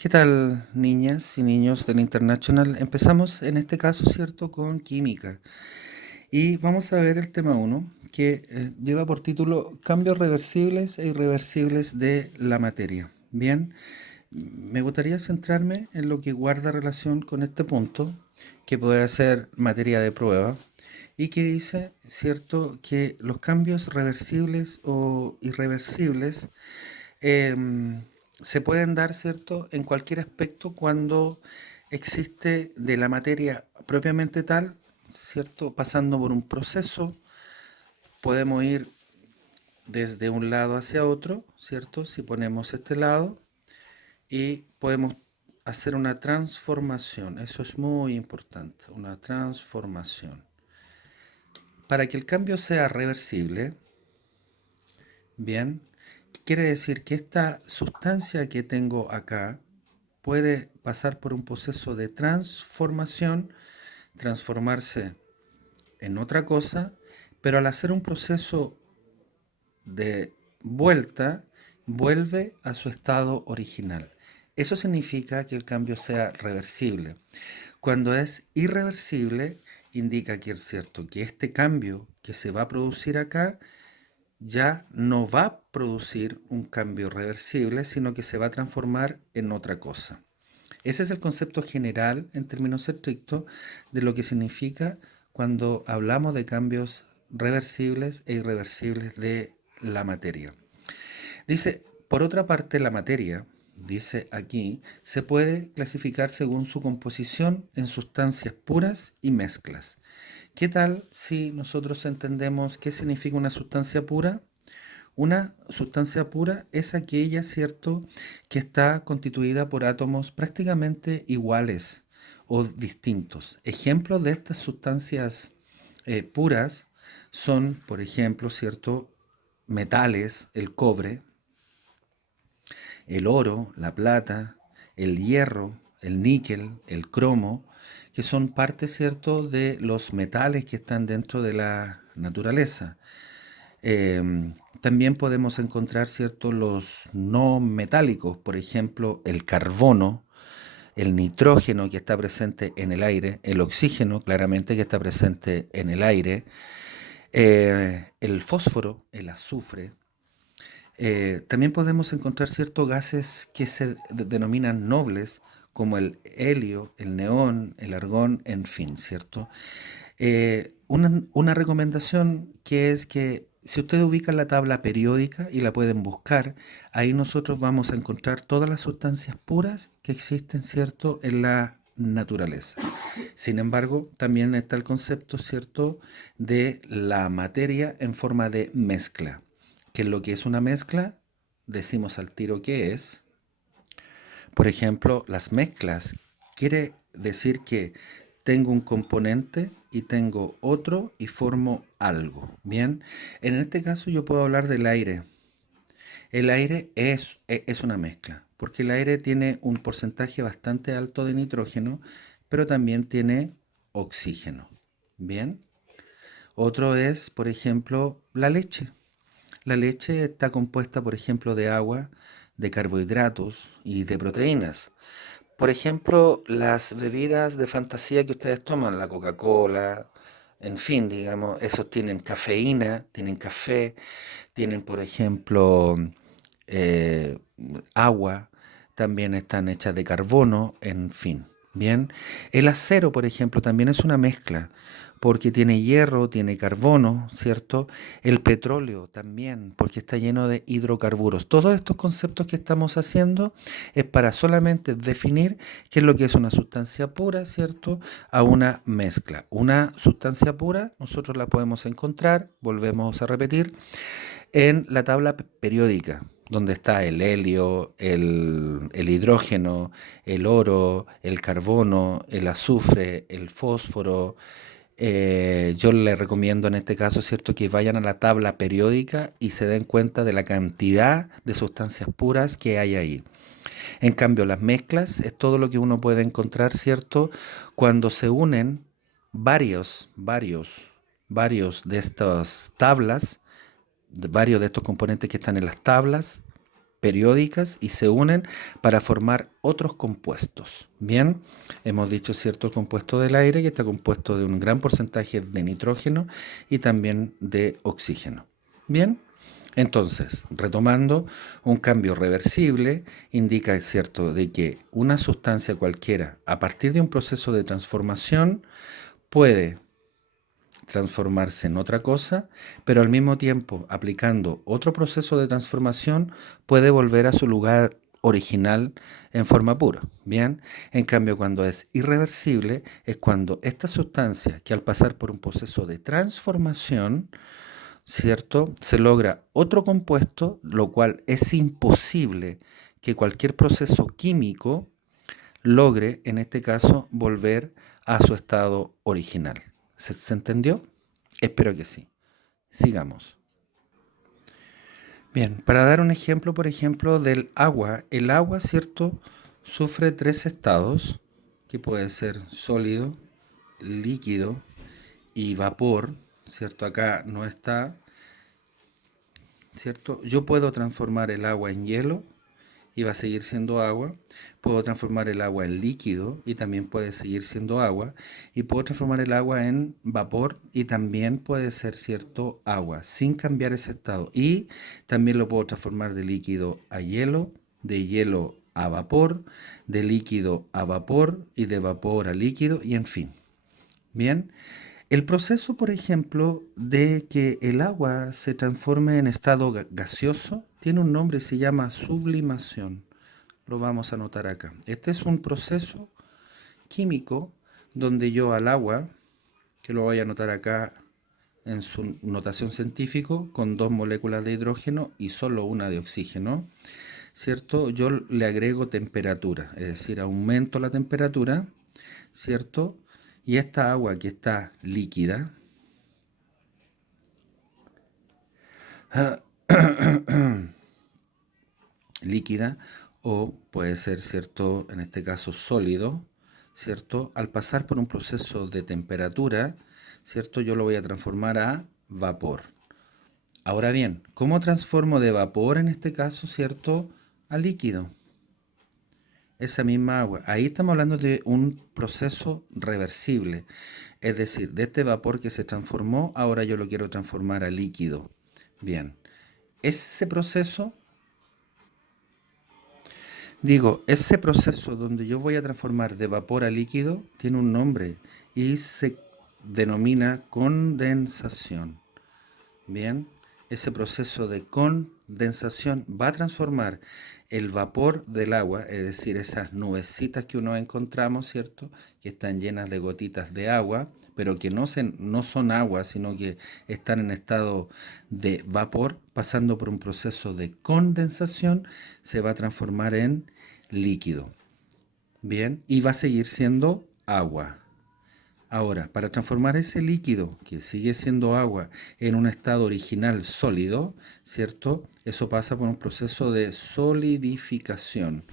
¿Qué tal, niñas y niños del International? Empezamos en este caso, ¿cierto?, con química. Y vamos a ver el tema uno, que lleva por título Cambios reversibles e irreversibles de la materia. Bien, me gustaría centrarme en lo que guarda relación con este punto, que puede ser materia de prueba, y que dice, ¿cierto?, que los cambios reversibles o irreversibles em, se pueden dar, ¿cierto?, en cualquier aspecto cuando existe de la materia propiamente tal, ¿cierto?, pasando por un proceso, podemos ir desde un lado hacia otro, ¿cierto? Si ponemos este lado y podemos hacer una transformación, eso es muy importante, una transformación. Para que el cambio sea reversible, bien, quiere decir que esta sustancia que tengo acá puede pasar por un proceso de transformación, transformarse en otra cosa, pero al hacer un proceso de vuelta, vuelve a su estado original. Eso significa que el cambio sea reversible. Cuando es irreversible, indica que es cierto que este cambio que se va a producir acá ya no va a producir un cambio reversible, sino que se va a transformar en otra cosa. Ese es el concepto general, en términos estrictos, de lo que significa cuando hablamos de cambios reversibles e irreversibles de la materia. Dice, por otra parte, la materia, dice aquí, se puede clasificar según su composición en sustancias puras y mezclas. ¿Qué tal si nosotros entendemos qué significa una sustancia pura? Una sustancia pura es aquella, ¿cierto?, que está constituida por átomos prácticamente iguales o distintos. Ejemplos de estas sustancias puras son, por ejemplo, ¿cierto?, metales, el cobre, el oro, la plata, el hierro, el níquel, el cromo, que son parte, ¿cierto?, de los metales que están dentro de la naturaleza. También podemos encontrar, ¿cierto?, los no metálicos, por ejemplo, el carbono, el nitrógeno que está presente en el aire, el oxígeno claramente que está presente en el aire, el fósforo, el azufre. También podemos encontrar ciertos gases que se denominan nobles, como el helio, el neón, el argón, en fin, ¿cierto? Una recomendación que es que si ustedes ubican la tabla periódica y la pueden buscar, ahí nosotros vamos a encontrar todas las sustancias puras que existen, ¿cierto?, en la naturaleza. Sin embargo, también está el concepto, ¿cierto?, de la materia en forma de mezcla. ¿Qué es lo que es una mezcla? Decimos al tiro qué es. Por ejemplo, las mezclas quiere decir que tengo un componente y tengo otro y formo algo. Bien, en este caso yo puedo hablar del aire. El aire es una mezcla, porque el aire tiene un porcentaje bastante alto de nitrógeno, pero también tiene oxígeno. Bien, otro es, por ejemplo, la leche. La leche está compuesta, por ejemplo, de agua, de carbohidratos y de proteínas. Por ejemplo, las bebidas de fantasía que ustedes toman, la Coca-Cola, en fin, digamos, esos tienen cafeína, tienen café, tienen, por ejemplo, eh, agua, también están hechas de carbono, en fin. Bien, el acero, por ejemplo, también es una mezcla, porque tiene hierro, tiene carbono, ¿cierto? El petróleo también, porque está lleno de hidrocarburos. Todos estos conceptos que estamos haciendo es para solamente definir qué es lo que es una sustancia pura, ¿cierto?, a una mezcla. Una sustancia pura, nosotros la podemos encontrar, volvemos a repetir, en la tabla periódica, donde está el helio, el hidrógeno, el oro, el carbono, el azufre, el fósforo. Yo les recomiendo en este caso, ¿cierto?, que vayan a la tabla periódica y se den cuenta de la cantidad de sustancias puras que hay ahí. En cambio, las mezclas es todo lo que uno puede encontrar, ¿cierto?, cuando se unen varios de estas tablas, varios de estos componentes que están en las tablas, periódicas y se unen para formar otros compuestos. Bien, hemos dicho cierto el compuesto del aire que está compuesto de un gran porcentaje de nitrógeno y también de oxígeno. Bien, entonces, retomando, un cambio reversible indica, es cierto, de que una sustancia cualquiera, a partir de un proceso de transformación, puede transformarse en otra cosa, pero al mismo tiempo, aplicando otro proceso de transformación, puede volver a su lugar original en forma pura. Bien, en cambio, cuando es irreversible, es cuando esta sustancia, que al pasar por un proceso de transformación, ¿cierto? Se logra otro compuesto, lo cual es imposible que cualquier proceso químico logre, en este caso, volver a su estado original. ¿Se entendió? Espero que sí. Sigamos. Bien, para dar un ejemplo, por ejemplo, del agua. El agua, ¿cierto? Sufre tres estados, que puede ser sólido, líquido y vapor, ¿cierto? Acá no está, ¿cierto? Yo puedo transformar el agua en hielo y va a seguir siendo agua. Puedo transformar el agua en líquido y también puede seguir siendo agua. Y puedo transformar el agua en vapor y también puede ser, cierto, agua, sin cambiar ese estado. Y también lo puedo transformar de líquido a hielo, de hielo a vapor, de líquido a vapor y de vapor a líquido y en fin. Bien, el proceso, por ejemplo, de que el agua se transforme en estado gaseoso tiene un nombre, se llama sublimación. Lo vamos a anotar acá. Este es un proceso químico donde yo al agua, que lo voy a anotar acá en su notación científica, con dos moléculas de hidrógeno y solo una de oxígeno, ¿cierto? Yo le agrego temperatura, es decir, aumento la temperatura, ¿cierto? Y esta agua que está líquida, líquida o puede ser, ¿cierto? En este caso sólido, ¿cierto? Al pasar por un proceso de temperatura, ¿cierto? Yo lo voy a transformar a vapor. Ahora bien, ¿cómo transformo de vapor en este caso, ¿cierto? A líquido. Esa misma agua. Ahí estamos hablando de un proceso reversible. Es decir, de este vapor que se transformó, ahora yo lo quiero transformar a líquido. Bien, ese proceso, ese proceso donde yo voy a transformar de vapor a líquido tiene un nombre y se denomina condensación. Bien, ese proceso de condensación va a transformar el vapor del agua, es decir, esas nubecitas que uno encontramos, ¿cierto? Que están llenas de gotitas de agua, pero que no son agua, sino que están en estado de vapor, pasando por un proceso de condensación, se va a transformar en líquido. Bien, y va a seguir siendo agua. Ahora, para transformar ese líquido, que sigue siendo agua, en un estado original sólido, ¿cierto? Eso pasa por un proceso de solidificación.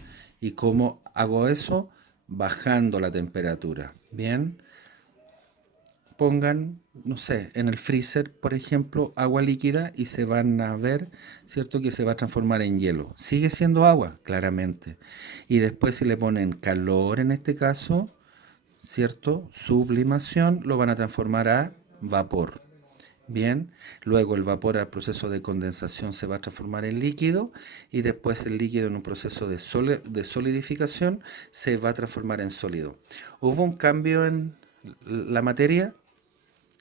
¿Y cómo hago eso? Bajando la temperatura. Bien, pongan, no sé, en el freezer, por ejemplo, agua líquida y se van a ver, ¿cierto? Que se va a transformar en hielo. Sigue siendo agua, claramente. Y después si le ponen calor en este caso, ¿cierto? Sublimación lo van a transformar a vapor. Bien, luego el vapor al proceso de condensación se va a transformar en líquido y después el líquido en un proceso de solidificación se va a transformar en sólido. ¿Hubo un cambio en la materia?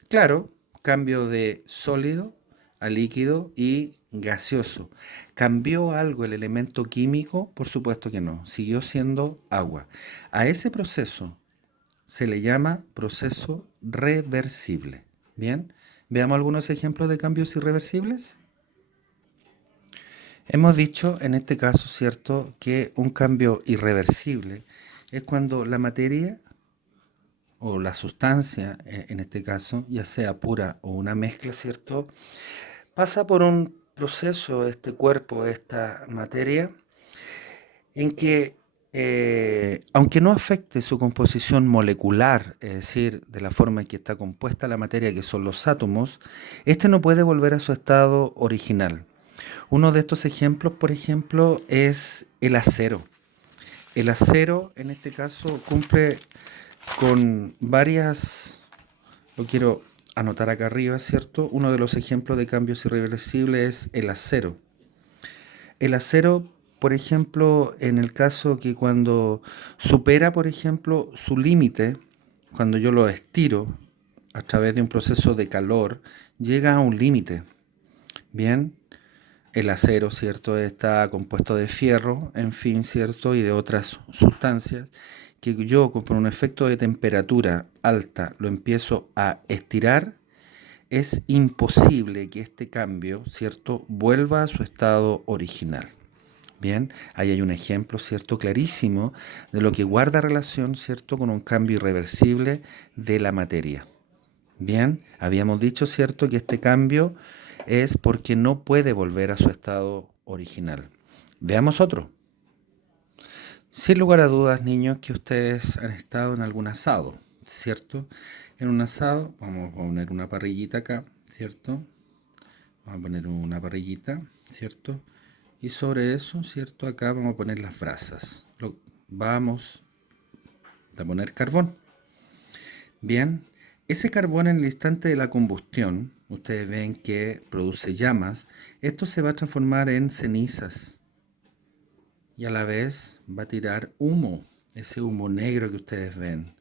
Claro, cambio de sólido a líquido y gaseoso. ¿Cambió algo el elemento químico? Por supuesto que no, siguió siendo agua. A ese proceso se le llama proceso reversible. Bien, veamos algunos ejemplos de cambios irreversibles. Hemos dicho en este caso, ¿cierto?, que un cambio irreversible es cuando la materia o la sustancia, en este caso, ya sea pura o una mezcla, ¿cierto?, pasa por un proceso, este cuerpo, esta materia, en que, aunque no afecte su composición molecular, es decir, de la forma en que está compuesta la materia, que son los átomos, este no puede volver a su estado original. Uno de estos ejemplos, por ejemplo, es el acero. El acero, en este caso, cumple con varias, lo quiero anotar acá arriba, ¿cierto? Uno de los ejemplos de cambios irreversibles es el acero. El acero, por ejemplo, en el caso que cuando supera, por ejemplo, su límite, cuando yo lo estiro a través de un proceso de calor, llega a un límite. Bien, el acero, ¿cierto? Está compuesto de fierro, en fin, ¿cierto? Y de otras sustancias que yo, por un efecto de temperatura alta, lo empiezo a estirar. Es imposible que este cambio, ¿cierto?, vuelva a su estado original. Bien, ahí hay un ejemplo, ¿cierto?, clarísimo de lo que guarda relación, ¿cierto?, con un cambio irreversible de la materia. Bien, habíamos dicho, ¿cierto?, que este cambio es porque no puede volver a su estado original. Veamos otro. Sin lugar a dudas, niños, que ustedes han estado en algún asado, ¿cierto? En un asado, vamos a poner una parrillita acá, ¿cierto? Vamos a poner una parrillita, ¿cierto? Y sobre eso, ¿cierto? Acá vamos a poner las brasas. Vamos a poner carbón. Bien, ese carbón en el instante de la combustión, ustedes ven que produce llamas, esto se va a transformar en cenizas y a la vez va a tirar humo, ese humo negro que ustedes ven,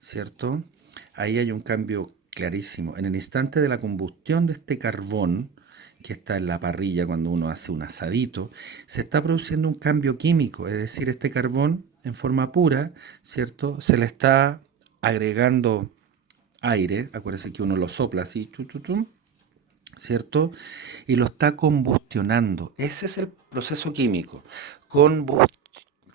¿cierto? Ahí hay un cambio clarísimo. En el instante de la combustión de este carbón, que está en la parrilla cuando uno hace un asadito, se está produciendo un cambio químico, es decir, este carbón en forma pura, ¿cierto? Se le está agregando aire, acuérdense que uno lo sopla así, ¿cierto? Y lo está combustionando. Ese es el proceso químico,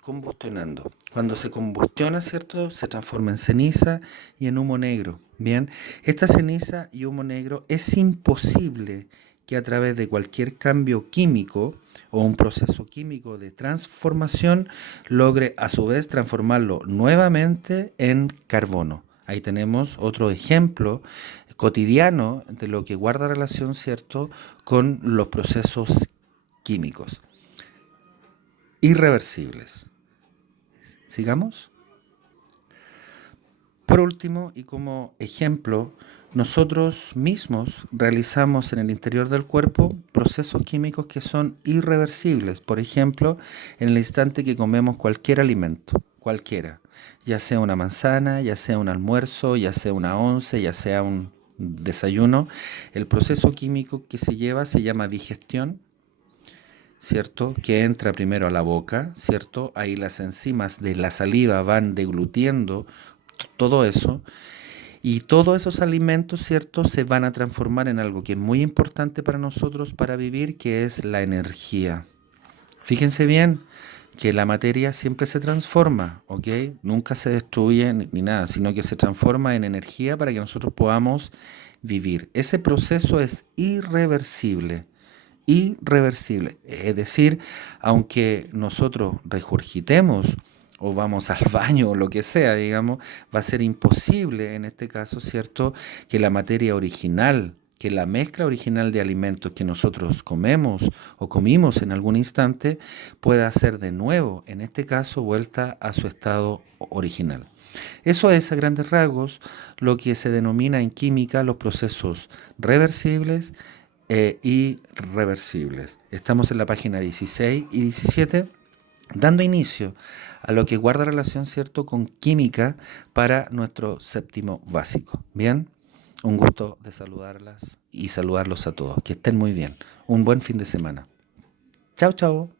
combustionando. Cuando se combustiona, ¿cierto? Se transforma en ceniza y en humo negro. Bien, esta ceniza y humo negro es imposible que a través de cualquier cambio químico o un proceso químico de transformación logre a su vez transformarlo nuevamente en carbono. Ahí tenemos otro ejemplo cotidiano de lo que guarda relación, ¿cierto?, con los procesos químicos irreversibles. Sigamos. Por último, y como ejemplo, nosotros mismos realizamos en el interior del cuerpo procesos químicos que son irreversibles. Por ejemplo, en el instante que comemos cualquier alimento, cualquiera, ya sea una manzana, ya sea un almuerzo, ya sea una once, ya sea un desayuno, el proceso químico que se lleva se llama digestión, ¿cierto? Que entra primero a la boca, ¿cierto? Ahí las enzimas de la saliva van deglutiendo todo eso y todos esos alimentos, ¿cierto?, se van a transformar en algo que es muy importante para nosotros para vivir, que es la energía. Fíjense bien que la materia siempre se transforma, ¿ok? Nunca se destruye ni nada, sino que se transforma en energía para que nosotros podamos vivir. Ese proceso es irreversible. Irreversible. Es decir, aunque nosotros regurgitemos o vamos al baño o lo que sea, digamos, va a ser imposible en este caso, ¿cierto?, que la materia original, que la mezcla original de alimentos que nosotros comemos o comimos en algún instante pueda ser de nuevo, en este caso, vuelta a su estado original. Eso es, a grandes rasgos, lo que se denomina en química los procesos reversibles irreversibles. Estamos en la página 16 y 17 dando inicio a lo que guarda relación, ¿cierto?, con química para nuestro séptimo básico. Bien, un gusto de saludarlas y saludarlos a todos. Que estén muy bien. Un buen fin de semana. Chao, chao.